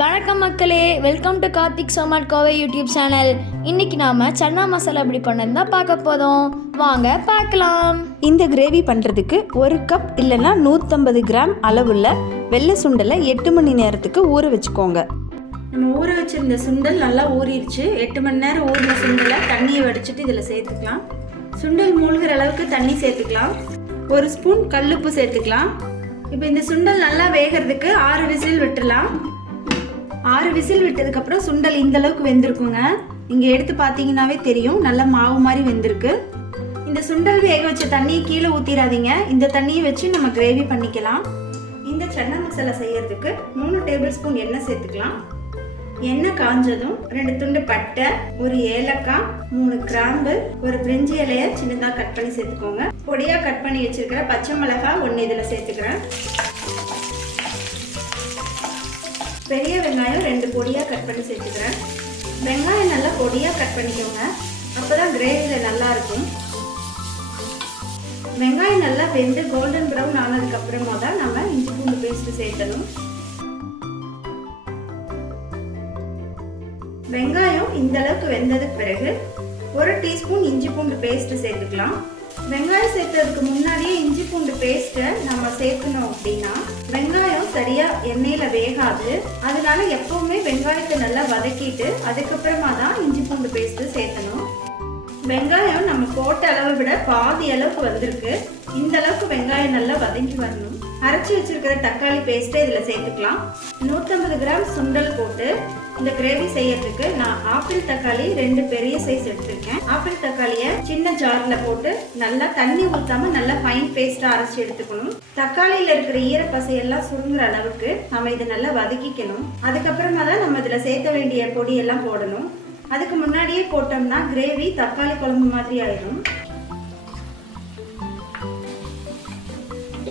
வணக்கம் மக்களே, welcome to Karthik சோமாட் கோவை யூடியூப் சேனல். இன்னைக்கு நாம சன்னா மசாலா எப்படி பண்ணது தான் பார்க்க போதும். வாங்க பார்க்கலாம். இந்த கிரேவி பண்ணுறதுக்கு 1 கப் இல்லைன்னா 150 கிராம் அளவுள்ள வெள்ளை சுண்டலை 8 மணி நேரத்துக்கு ஊற வச்சுக்கோங்க. நம்ம ஊற வச்சுருந்த சுண்டல் நல்லா ஊறிடுச்சு. 8 மணி நேரம் ஊறின சுண்டலை தண்ணியை வடிச்சிட்டு இதில் சேர்த்துக்கலாம். சுண்டல் மூழ்கிற அளவுக்கு தண்ணி சேர்த்துக்கலாம். 1 ஸ்பூன் கல்லுப்பு சேர்த்துக்கலாம். இப்போ இந்த சுண்டல் நல்லா வேகிறதுக்கு 6 விசில் விட்டுடலாம். 6 விசில் விட்டதுக்கப்புறம் சுண்டல் இந்த அளவுக்கு வெந்திருக்குங்க. நீங்கள் எடுத்து பார்த்தீங்கன்னாவே தெரியும், நல்லா மாவு மாதிரி வெந்திருக்கு. இந்த சுண்டல் வேக வச்ச தண்ணியை கீழே ஊற்றிடாதீங்க. இந்த தண்ணியை வச்சு நம்ம கிரேவி பண்ணிக்கலாம். இந்த சன்னா மசாலா செய்யறதுக்கு 3 டேபிள் ஸ்பூன் எண்ணெய் சேர்த்துக்கலாம். எண்ணெய் காஞ்சதும் 2 துண்டு பட்டை, 1 ஏலக்காய், 3 கிராம்பு, 1 பிரிஞ்சி இலையை சின்னதாக கட் பண்ணி சேர்த்துக்கோங்க. பொடியாக கட் பண்ணி வச்சிருக்கிற பச்சை மிளகாய் 1 இதில் சேர்த்துக்கிறேன். பெரிய வெங்காயம் 2 பொடியாக கட் பண்ணி சேர்த்துக்கிறேன். வெங்காயம் நல்லா பொடியாக கட் பண்ணிக்கோங்க, அப்போ தான் கிரேவியில் நல்லா இருக்கும். வெங்காயம் நல்லா வெந்து கோல்டன் ப்ரௌன் ஆனதுக்கப்புறமா தான் நம்ம இஞ்சி பூண்டு பேஸ்ட்டு சேர்த்தணும். வெங்காயம் இந்த அளவுக்கு வெந்ததுக்கு பிறகு 1 டீஸ்பூன் இஞ்சி பூண்டு பேஸ்ட்டு சேர்த்துக்கலாம். வெங்காயம் சேர்த்ததுக்கு முன்னாடியே இஞ்சி பூண்டு பேஸ்ட்டை நம்ம சேர்க்கணும் அப்படின்னா வெங்காயம் சரியா எண்ணெயில வேகாது. அதனால எப்பவுமே வெங்காயத்தை நல்லா வதக்கிட்டு அதுக்கப்புறமா தான் இஞ்சி பூண்டு பேஸ்ட்டு சேர்த்தணும். வெங்காயம் நம்ம போட்ட அளவை விட பாதி அளவுக்கு வந்திருக்கு. இந்த அளவுக்கு வெங்காயம் நல்லா வதங்கி வரணும். அரைச்சி வச்சிருக்கிற தக்காளி பேஸ்ட்டை இதில் சேர்த்துக்கலாம். 150 கிராம் சுண்டல் போட்டு இந்த கிரேவி செய்யறதுக்கு நான் ஆப்பிள் தக்காளி 2 பெரிய சைஸ் எடுத்திருக்கேன். ஆப்பிள் தக்காளியை சின்ன ஜார்ல போட்டு நல்லா தண்ணி ஊற்றாம நல்லா ஃபைன் பேஸ்டா அரைச்சி எடுத்துக்கணும். தக்காளியில இருக்கிற ஈரப்பசையெல்லாம் சுருங்குற அளவுக்கு நம்ம இதை நல்லா வதக்கிக்கணும். அதுக்கப்புறமா தான் நம்ம இதில் சேர்த்த வேண்டிய பொடியெல்லாம் போடணும். அதுக்கு முன்னாடியே போட்டோம்னா கிரேவி தக்காளி குழம்பு மாதிரி ஆயிடும்.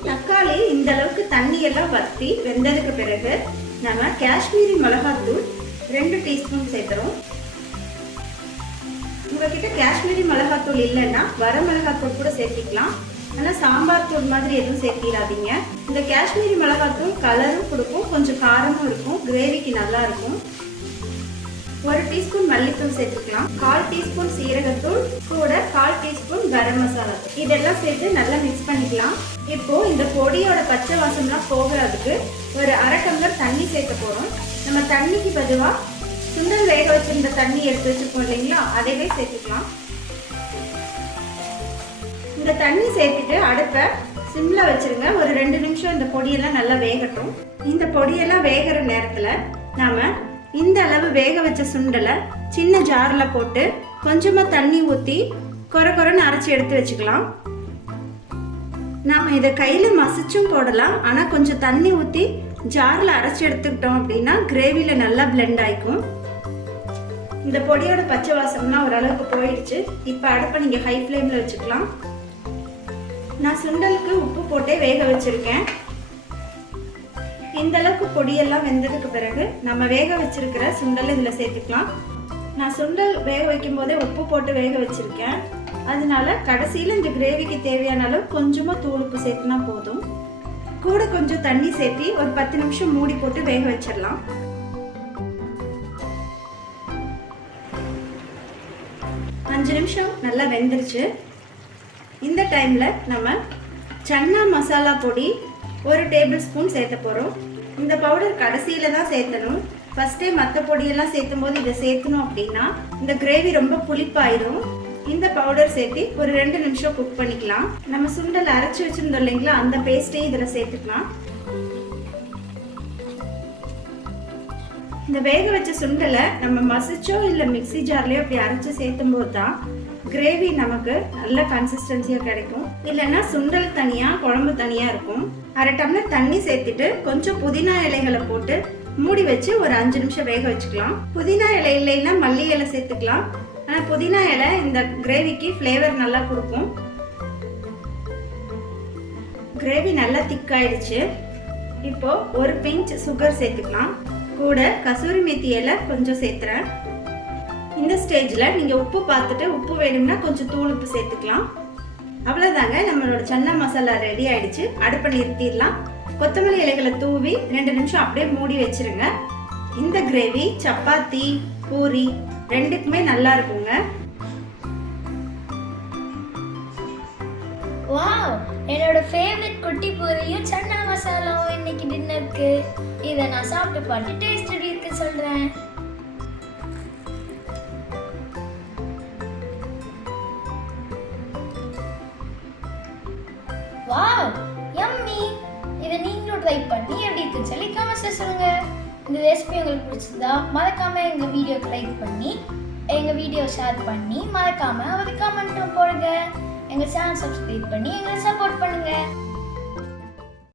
தக்காளி இந்த அளவுக்கு தண்ணி எல்லாம் வற்றி வெந்ததுக்கு பிறகு நம்ம காஷ்மீரி மிளகாத்தூள் 2 டீஸ்பூன் சேர்த்துறோம். உங்ககிட்ட காஷ்மீரி மிளகாத்தூள் இல்லைன்னா வர மிளகாத்தூள் கூட சேர்த்திக்கலாம். ஆனால் சாம்பார் தூள் மாதிரி எதுவும் சேர்த்திடாதீங்க. இந்த காஷ்மீரி மிளகாத்தூள் கலரும் கொடுக்கும், கொஞ்சம் காரமும் இருக்கும், கிரேவிக்கு நல்லா இருக்கும். 1 டீஸ்பூன் மல்லித்தூள் சேர்த்துக்கலாம். 1/4 டீஸ்பூன் சீரகத்தூள் கூட 1/4 டீஸ்பூன் கரம் மசாலா இதெல்லாம் சேர்த்து நல்லா மிக்ஸ் பண்ணிக்கலாம். இப்போ இந்த பொடியோட பச்சை வாசம்லாம் போகிறதுக்கு 1/2 டம்ளர் தண்ணி சேர்க்க போறோம். நம்ம தண்ணிக்கு பதிலாக சுண்டல் வேக வச்சிருந்த தண்ணி எடுத்து வச்சிருக்கோம் இல்லைங்களா, அதைவே சேர்த்துக்கலாம். இந்த தண்ணி சேர்த்துட்டு அடுப்பை சிம்ல வச்சிருங்க. ஒரு 2 நிமிஷம் இந்த பொடியெல்லாம் நல்லா வேகட்டும். இந்த பொடியெல்லாம் வேகிற நேரத்துல நாம இந்த அளவு வேக வச்ச சுண்டலை சின்ன ஜார்ல போட்டு கொஞ்சமா தண்ணி ஊற்றி கொரன்னு அரைச்சி எடுத்து வச்சுக்கலாம். நாம இதை கையில மசிச்சும் போடலாம். ஆனா கொஞ்சம் தண்ணி ஊற்றி ஜார்ல அரைச்சி எடுத்துக்கிட்டோம் அப்படின்னா கிரேவில நல்லா பிளெண்ட் ஆயிக்கும். இந்த பொடியோட பச்சை வாசம்லாம் ஓரளவுக்கு போயிடுச்சு. இப்போ அடுப்பை நீங்க ஹை ஃப்ளேம்ல வச்சுக்கலாம். நான் சுண்டலுக்கு உப்பு போட்டே வேக வச்சிருக்கேன். இந்த அளவுக்கு பொடியெல்லாம் வெந்ததுக்கு பிறகு நம்ம வேக வச்சிருக்கிற சுண்டல் இதில் சேர்த்துக்கலாம். நான் சுண்டல் வேக வைக்கும் போதே உப்பு போட்டு வேக வச்சிருக்கேன். அதனால கடைசியில் இந்த கிரேவிக்கு தேவையான அளவு கொஞ்சமாக தூள் உப்பு சேர்த்துனா போதும். கூட கொஞ்சம் தண்ணி சேர்த்து ஒரு 10 நிமிஷம் மூடி போட்டு வேக வச்சிடலாம். அஞ்சு நிமிஷம் நல்லா வெந்துருச்சு. இந்த டைம்ல நம்ம சன்னா மசாலா பொடி 1 டேபிள் ஸ்பூன் சேர்த்த போகிறோம். இந்த பவுடர் கடைசியில் தான் சேர்த்தணும். ஃபஸ்ட்டே மற்ற பொடியெல்லாம் சேர்த்தும் போது இதை சேர்த்தணும் அப்படின்னா இந்த கிரேவி ரொம்ப புளிப்பாயிடும். இந்த பவுடர் சேர்த்து ஒரு 2 நிமிஷம் குக் பண்ணிக்கலாம். நம்ம சுண்டல் அரைச்சி வச்சிருந்தோம் இல்லைங்களா, அந்த பேஸ்ட்டையும் இதில் சேர்த்துக்கலாம். இந்த வேக வச்ச சுண்டலை நம்ம மசிச்சோ இல்லை மிக்சி ஜார்லையோ அப்படி அரைச்சி சேர்த்தும் போது தான் கிரேவி நமக்கு நல்ல கன்சிஸ்டன்சியாக கிடைக்கும். இல்லைன்னா சுண்டல் தனியாக குழம்பு தனியாக இருக்கும். 1/2 டம்ளர் தண்ணி சேர்த்துட்டு கொஞ்சம் புதினா இலைகளை போட்டு மூடி வச்சு ஒரு 5 நிமிஷம் வேக வச்சுக்கலாம். புதினா இலை இல்லைன்னா மல்லி இலை சேர்த்துக்கலாம். ஆனால் புதினா இலை இந்த கிரேவிக்கு ஃப்ளேவர் நல்லா கொடுக்கும். கிரேவி நல்லா திக்காயிடுச்சு. இப்போ ஒரு பிஞ்ச் சுகர் சேர்த்துக்கலாம். கூட கசூரி மேத்தி இலை கொஞ்சம் சேர்த்துறேன். இந்த ஸ்டேஜில் நீங்கள் உப்பு பார்த்துட்டு உப்பு வேணும்னா கொஞ்சம் தூள் உப்பு சேர்த்துக்கலாம். அவ்வளோதாங்க, நம்மளோட சன்னா மசாலா ரெடி ஆயிடுச்சு. அடுப்பை நிறுத்திடலாம். கொத்தமல்லி இலைகளை தூவி 2 நிமிஷம் அப்படியே மூடி வச்சிருங்க. இந்த கிரேவி சப்பாத்தி பூரி ரெண்டுக்குமே நல்லா இருக்குங்க. வாவ், என்னோட ஃபேவரட் குட்டி பூரியும் சன்னா மசாலாவும் இன்னைக்கு டின்னருக்கு. இதை நான் சாப்பிட்டு பார்த்து டேஸ்ட் எப்படி இருக்கு சொல்றேன். Wow, yummy. இதை நீங்களும் ட்ரை பண்ணி எப்படி இருக்குன்னு சொல்லி கமெண்ட்ஸ்ல சொல்லுங்க. இந்த ரெசிபி உங்களுக்கு பிடிச்சிருந்தா மறக்காம எங்க வீடியோக்கு லைக் பண்ணி எங்க வீடியோ ஷேர் பண்ணி மறக்காம ஒரு கமெண்ட்டும் போடுங்க. எங்க சேனல் சப்ஸ்கிரைப் பண்ணி எங்களை சப்போர்ட் பண்ணுங்க.